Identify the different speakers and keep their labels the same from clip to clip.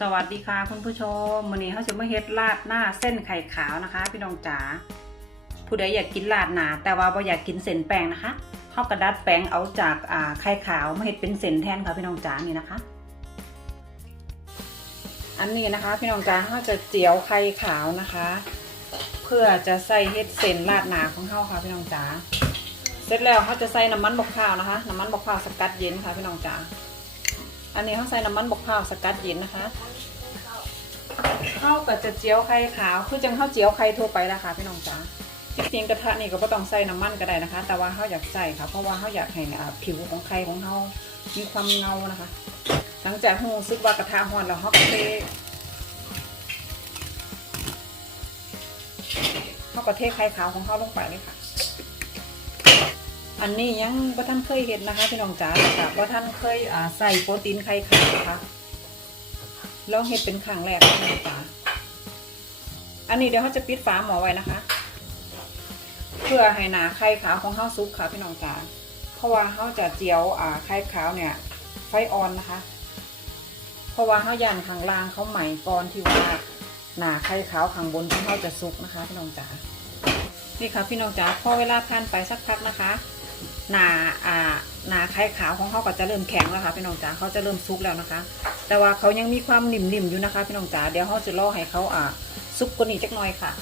Speaker 1: สวัสดีค่ะคุณผู้ชมวันนี้เขาจะมาเฮ็ดราดหน้าเส้นไข่ขาวนะคะ พี่น้องจ๋าผู้ใดอยากกินราดหนาแต่ว่าบ่อยากกินเส้นแป้งนะคะเขากระดัดแป้งเอาจากไข่ขาวมาเฮ็ดเป็นเส้นแทนค่ะพี่น้องจ๋านี่นะคะ อันนี้นะคะ พี่น้องจ๋าเขาจะเจียวไข่ขาวนะคะ เพื่อจะใส่เฮ็ดเส้นราดหนาของเขาค่ะพี่น้องจ๋าเสร็จแล้วเขาจะใส่น้ำมันบกพร้าวนะคะน้ำมันบกพร้าวสกัดเย็นค่ะพี่น้องจ๋า อันนี้เขาใส่น้ำมันบกพร้าวสกัดเย็นนะคะข้าวกับจะเจียวไข่ขาวคือจังข้าวเจียวไข่ทั่วไปละค่ะพี่น้องจ๋าที่จริงกระทะนี่ก็ไม่ต้องใส่น้ำมันก็ได้นะคะ แต่ว่าเขาอยากใส่ค่ะ เพราะว่าเขาอยากให้อ่าผิวของไข่ของเขามีความเงานะคะ หลังจากหูซึกว่ากระทะร้อนแล้วเขาก็เทเขาก็เทไข่ขาวของเขาลงไปเลยค่ะ อันนี้ยังบ่ท่านเคยเห็นนะคะพี่น้องจ๋าแต่บ่ท่านเคยอ่าใส่โปรตีนไข่ขาวนะคะลองเห็ดเป็นครั้งแรกนะจ๊ะอันนี้เดี๋ยวเขาจะปิดฝาหม้อไว้นะคะ เพื่อให้หนาไข่ขาวของเขาวซุกค่ะพี่น้องจ๋าเพราะว่าเขาจะเจียวอ่าไข่ขาวเนี่ยไฟอ่อนนะคะ เพราะว่าเขาย่านข้างล่างเขาใหม่ก่อนที่ว่าหนาไข่ขาวข้างบนที่เขาจะซุกนะคะพี่น้องจ๋านี่ค่ะพี่น้องจ๋าพอเวลาผ่านไปสักพักนะคะ หนาอ่าหนาไข่ขาวของเขาก็จะเริ่มแข็งแล้วค่ะพี่น้องจ๋าเขาจะเริ่มซุกแล้วนะคะ แต่ว่าเขายังมีความนิ่มๆอยู่นะคะพี่น้องจ๋าเดี๋ยวเขาจะรอให้เขาอ่าซุกกว่านี้จักหน่อยค่ะ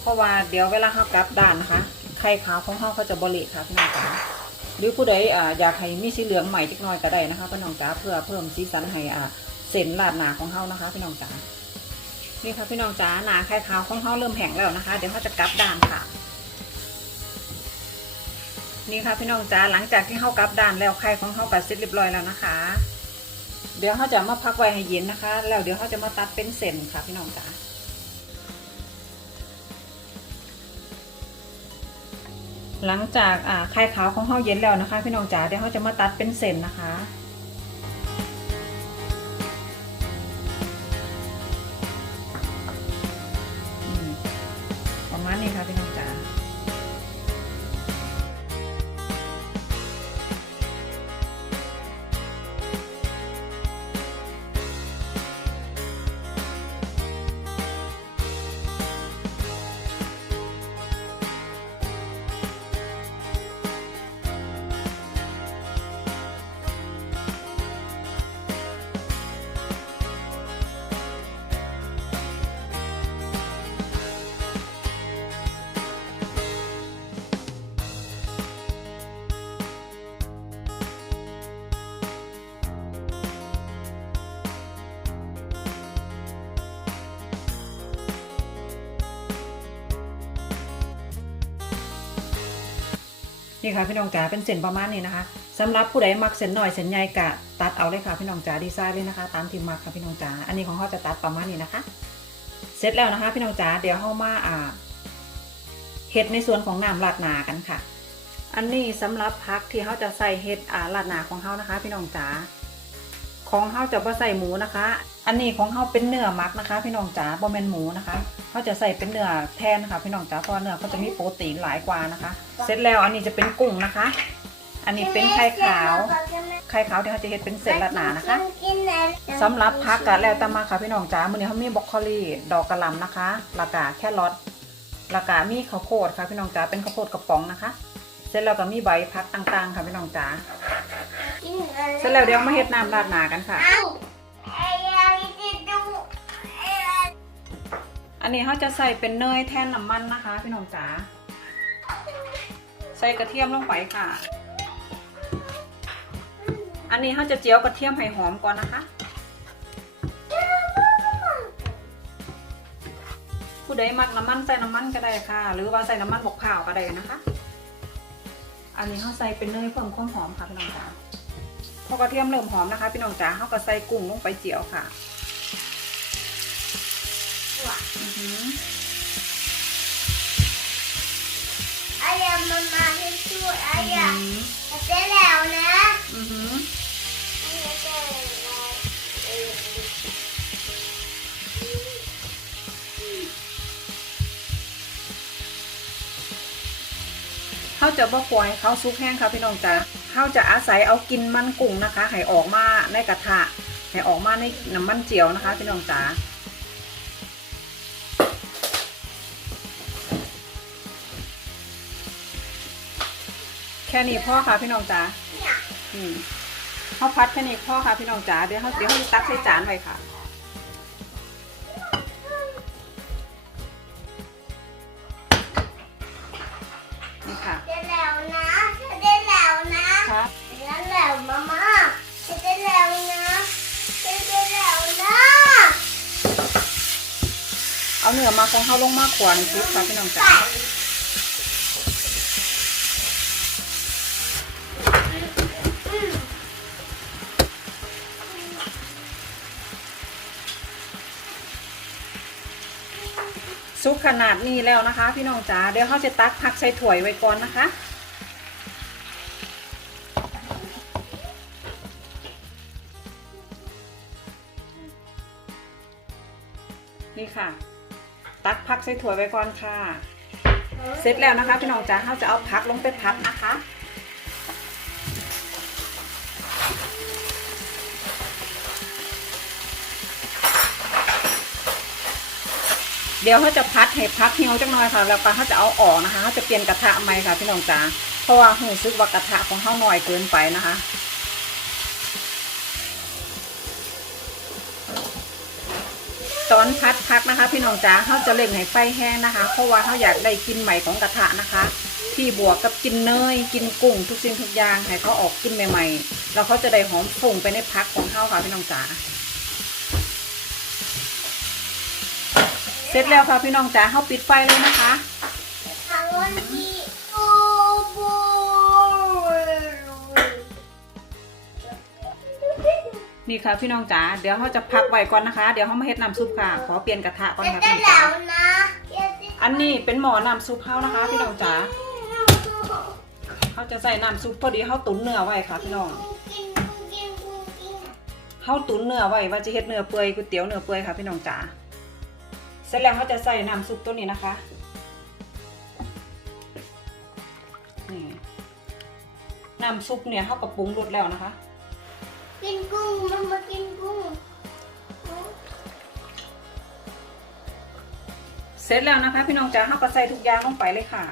Speaker 1: เพราะว่าเดี๋ยวเวลาเขากลับด้านนะคะไข่ขาวของเขาเขาจะบริค่ะพี่น้องจ๋าหรือผู้ใดอ่าอยากให้มีสีเหลืองใหม่จักหน่อยก็ได้นะคะพี่น้องจ๋าเพื่อเพิ่มสีสันให้อ่าเส้นลาดหนาของเขานะคะพี่น้องจ๋านี่ค่ะพี่น้องจ๋าหนาไข่ขาวของเขาเริ่มแข็งแล้วนะคะ เดี๋ยวเขาจะกลับด้านค่ะ นี่ค่ะพี่น้องจ๋าหลังจากที่เข้ากับด่านแล้วไข่ของเขากัดเสร็จเรียบร้อยแล้วนะคะ เดี๋ยวเขาจะมาพักไว้ให้เย็นนะคะ แล้วเดี๋ยวเขาจะมาตัดเป็นเส้นค่ะพี่น้องจ๋าหลังจากอ่าไข่ขาวของเขาเย็นแล้วนะคะ พี่น้องจ๋าเดี๋ยวเขาจะมาตัดเป็นเส้นนะคะ นี่ค่ะพี่น้องจ๋าเป็นเส้นประมาณนี้นะคะสำหรับผู้ใดมักเส้นหน่อยเส้นใหญ่กะตัดเอาเลยค่ะพี่น้องจ๋าดีไซน์เลยนะคะ ตามที่มักค่ะพี่น้องจ๋าอันนี้ของเขาจะตัดประมาณนี้นะคะ เสร็จแล้วนะคะ พี่น้องจ๋าเดี๋ยวเข้ามาอ่าเห็ดในส่วนของน้ำราดหนากันค่ะ อันนี้สำหรับพักที่เขาจะใส่เห็ดอ่าราดหนาของเขานะคะ พี่น้องจ๋า ของเขาจะบ่ใส่หมูนะคะ อันนี้ของเขาเป็นเนื้อมักนะคะ พี่น้องจ๋าบ่แม่นหมูนะคะเขาจะใส่เป็นเนื้อแทนนะคะพี่น้องจ๋าเพราะว่าเนื้อเขาจะมีโปรตีนหลายกว่านะคะ เสร็จแล้วอันนี้จะเป็นกุ้งนะคะ อันนี้เป็นไข่ขาว ไข่ขาวที่เขาจะเฮ็ดเป็นเศษลัดหนานะคะสำหรับพักกะแล้วแต่มาค่ะพี่น้องจ๋ามื้อนี้เขามีบรอกโคลีดอกกระหล่ำนะคะแล้วก็แครอทแล้วก็มีข้าวโพดค่ะพี่น้องจ๋าเป็นข้าวโพดกระป๋องนะคะ เสร็จแล้วก็มีใบพักต่างๆ ค่ะพี่น้องจ๋า เสร็จแล้วเดี๋ยวมาเฮ็ดน้ำราดหนากันค่ะ อันนี้เขาจะใส่เป็นเนยแทนน้ำมันนะคะ พี่น้องจ๋า ใส่กระเทียมลงไปค่ะ อันนี้เขาจะเจียวกระเทียมให้หอมก่อนนะคะ ผู้ใดมักน้ำมันใส่น้ำมันก็ได้ค่ะ หรือว่าใส่น้ำมันบกข่าวก็ได้นะคะ อันนี้เขาใส่เป็นเนยเพิ่มความหอมค่ะพี่น้องจ๋า พอกระเทียมเริ่มหอมนะคะ พี่น้องจ๋าเขาก็ใส่กุ้งลงไปเจียวค่ะอือหือ
Speaker 2: Ayah mama itu
Speaker 1: อือ
Speaker 2: ayah
Speaker 1: หือ
Speaker 2: ada แล้วนะ
Speaker 1: อือหือเขาจะบ่ปล่อยให้เขาซุกแห้งค่ะพี่น้องจ๋า เขาจะอาศัยเอากินมันกุ้งนะคะให้ออกมาในกระทะให้ออกมาในน้ำมันเจียวนะคะพี่น้องจ๋าแค่นี้พ่อค่ะพี่น้องจ๋า
Speaker 2: เนี่ย
Speaker 1: อืมเขาพัดแค่นี้พ่อค่ะพี่น้องจ๋าเดี๋ยวเขาเดี๋ยวเขาจะตักใส่จานไว้ค่ะ เอาเนื้อมาของเขาลงมากขวานซุปค่ะพี่น้องจ๋าซุปขนาดนี้แล้วนะคะ พี่น้องจ๋าเดี๋ยวเขาจะตักผักใส่ถ้วยไว้ก่อนนะคะนี่ค่ะ ตักผักใส่ถ้วยไว้ก่อนค่ะเสร็จแล้วนะคะพี่น้องจ๋าเขาจะเอาผักลงไปพักนะคะเดี๋ยวเขาจะพัดให้พักเหี่ยวจังหน่อยค่ะ แล้วก็เขาจะเอาออกนะคะเขาจะเปลี่ยนกระทะใหม่ค่ะพี่น้องจ๋าเพราะว่าหูซึกว่ากระทะของเขาหน่อยเกินไปนะคะ ตอนพัดพัก นะคะพี่น้องจ๋าเขาจะเล่งให้ไฟแห้งนะคะ เพราะว่าเขาอยากได้กินใหม่ของกระทะนะคะ ที่บวกกับกินเนยกินกุ้งทุกสิ่งทุกอย่างให้เขาออกกินใหม่ๆแล้วเขาจะได้หอมฝุ่งไปในพักของเขาค่ะพี่น้องจ๋าเสร็จแล้วค่ะพี่น้องจ๋าเขาปิดไฟเลยนะคะ
Speaker 2: นี่
Speaker 1: ค่ะพี่น้องจ๋าเดี๋ยวเขาจะพักไว้ก่อนนะคะ เดี๋ยวเขามาเฮ็ดน้ำซุปค่ะ ขอเปลี่ยนกระทะก่อน
Speaker 2: จะ
Speaker 1: ค่ะ
Speaker 2: ได้
Speaker 1: พี่น้องจ๋า
Speaker 2: แล้วนะ
Speaker 1: อันนี้เป็นหม้อน้ำซุปเขานะคะ พี่น้องจ๋าเขาจะใส่น้ำซุปพอดีเขาตุ๋นเนื้อไว้ค่ะพี่น้อง
Speaker 2: กินกินกินกิน
Speaker 1: เขาตุ๋นเนื้อไว้ว่าจะเฮ็ดเนื้อเปื่อยก๋วยเตี๋ยวเนื้อเปื่อยค่ะพี่น้องจ๋าเสร็จแล้วเขาจะใส่น้ำซุปตัวนี้นะคะนี่น้ำซุปเนี่ยเขาก็ปรุงรสแล้วนะคะ
Speaker 2: กินกุ้งมันมากินกุ้ง
Speaker 1: เสร็จแล้วนะคะ พี่น้องจ๋าเขาก็ใส่ทุกอย่างลงไปเลยค่ะ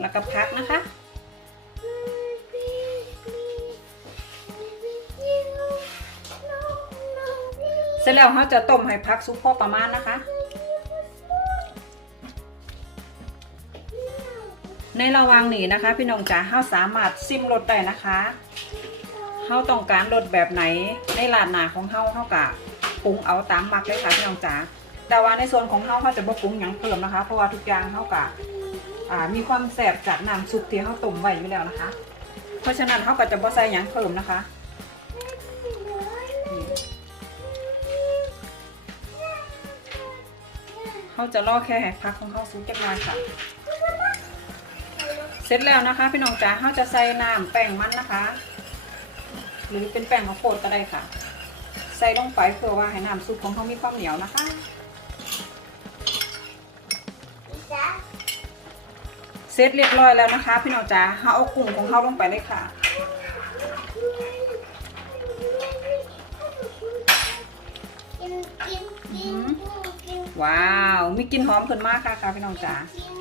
Speaker 1: แล้วก็พักนะคะ เสร็จแล้วเขาจะต้มให้พักซุปพอประมาณนะคะ ในระหว่างนี้นะคะ พี่น้องจ๋าเขาสามารถซิมรสได้นะคะ เขาต้องการรสแบบไหนในร้านหนาของเขาเขากะปรุงเอาตามมักเลยค่ะพี่น้องจ๋าแต่ว่าในส่วนของเขาเขาจะบ่ปรุงหยังเพิ่มนะคะ เพราะว่าทุกอย่างเขากะมีความแซ่บจากน้ำซุปที่เขาต้มไว้อยู่แล้วนะคะ เพราะฉะนั้นเขาก็จะบ่ใส่หยังเพิ่มนะคะเขาจะรอแค่ให้พักของเขาซุปจักหน่อยค่ะ เสร็จแล้วนะคะ พี่น้องจ๋าเขาจะใส่น้ำแป้งมันนะคะ หรือเป็นแป้งข้าวโพดก็ได้ค่ะ ใส่ลงไปเพื่อว่าให้น้ำซุปของเขามีความเหนียวนะคะเสร็จเรียบร้อยแล้วนะคะ พี่น้องจ๋าเขาเอากุ้งของเขาลงไปเลยค่ะ
Speaker 2: กินกินกินกุ้งกิน
Speaker 1: ว้าว มีกลิ่นหอมขึ้นมากค่ะค่ะพี่น้องจ๋า
Speaker 2: กิน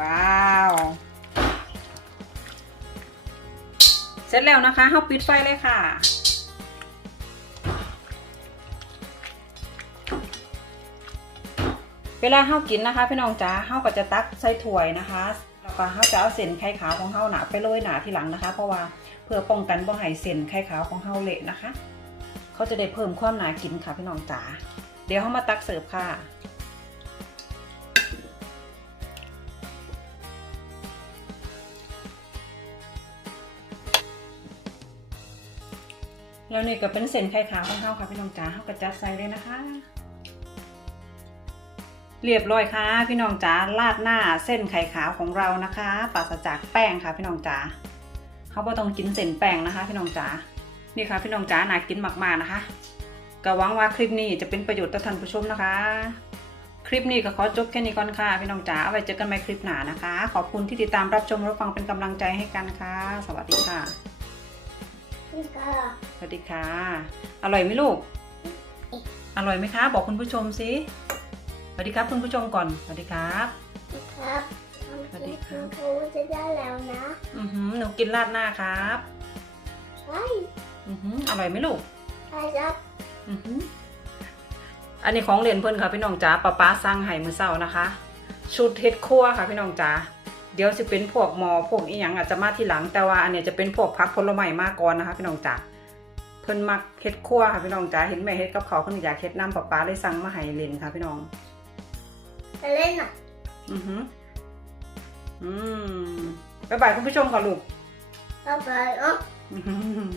Speaker 1: ว้าว เสร็จแล้วนะคะเขาปิดไฟเลยค่ะ เวลาเฮากินนะคะพี่น้องจ๋าเฮาก็จะตักใส่ถ้วยนะคะแล้วก็เฮาจะเอาเส้นไข่ขาวของเฮาหนาไปโรยหนาทีหลังนะคะ เพราะว่าเพื่อป้องกันบ่ให้เส้นไข่ขาวของเฮาเละนะคะ เขาจะได้เพิ่มความหนากินค่ะพี่น้องจ๋าเดี๋ยวเฮามาตักเสิร์ฟค่ะ แล้วนี่ก็เป็นเส้นไข่ขาวของเฮาค่ะพี่น้องจ๋าเฮาก็จัดใส่เลยนะคะ เรียบร้อยค่ะ พี่น้องจ๋าราดหน้าเส้นไข่ขาวของเรานะคะปราศจากแป้งค่ะพี่น้องจ๋าเขาบ่ต้องกินเส้นแป้งนะคะ พี่น้องจ๋านี่ค่ะพี่น้องจ๋าน่ากินมากๆนะคะก็หวังว่าคลิปนี้จะเป็นประโยชน์ต่อท่านผู้ชมนะคะ คลิปนี้ก็ขอจบแค่นี้ก่อนค่ะ พี่น้องจ๋าเอาไว้เจอกันใหม่คลิปหน้านะคะ ขอบคุณที่ติดตามรับชมรับฟังเป็นกำลังใจให้กันค่ะ สวัสดีค่ะ
Speaker 2: นี่ก็
Speaker 1: สวัสดีค่ะ อร่อยไหมลูก อร่อยไหมคะ บอกคุณผู้ชมสิสวัสดีครับคุณผู้ชมก่อน สวัสดีครับ
Speaker 2: ครับ
Speaker 1: สวัสดีครับ
Speaker 2: ณครูจะได้แล้วนะ
Speaker 1: อือหือหนูกินราดหน้าครับ
Speaker 2: ใช่
Speaker 1: อือหืออร่อยไหมลูก
Speaker 2: ใช่ครับ
Speaker 1: อือหืออันนี้ของเรียนเพิ่นค่ะพี่น้องจ๋าป้าป้าสั่งให้มื้อเช้านะคะ ชุดเฮ็ดครัวค่ะพี่น้องจ๋า เดี๋ยวสิเป็นพวกหมอพวกอีหยังอาจจะมาทีหลังแต่ว่าอันเนี้ยจะเป็นพวกผักผลไม้มาก่อนนะคะพี่น้องจ๋าเพิ่นมักเฮ็ดครัวค่ะพี่น้องจ๋าเห็นแม่เฮ็ดกับเขาวเพิ่นอยากเฮ็ดน้ำป้าป้าเลยสั่งมาให้เล่นค่ะพี่น้อง
Speaker 2: ไปเล่นอะ
Speaker 1: อือหืออืมบ๊ายบายคุณผู้ชมก่อนลูก
Speaker 2: ต่อไปเอะ
Speaker 1: อื้อหือ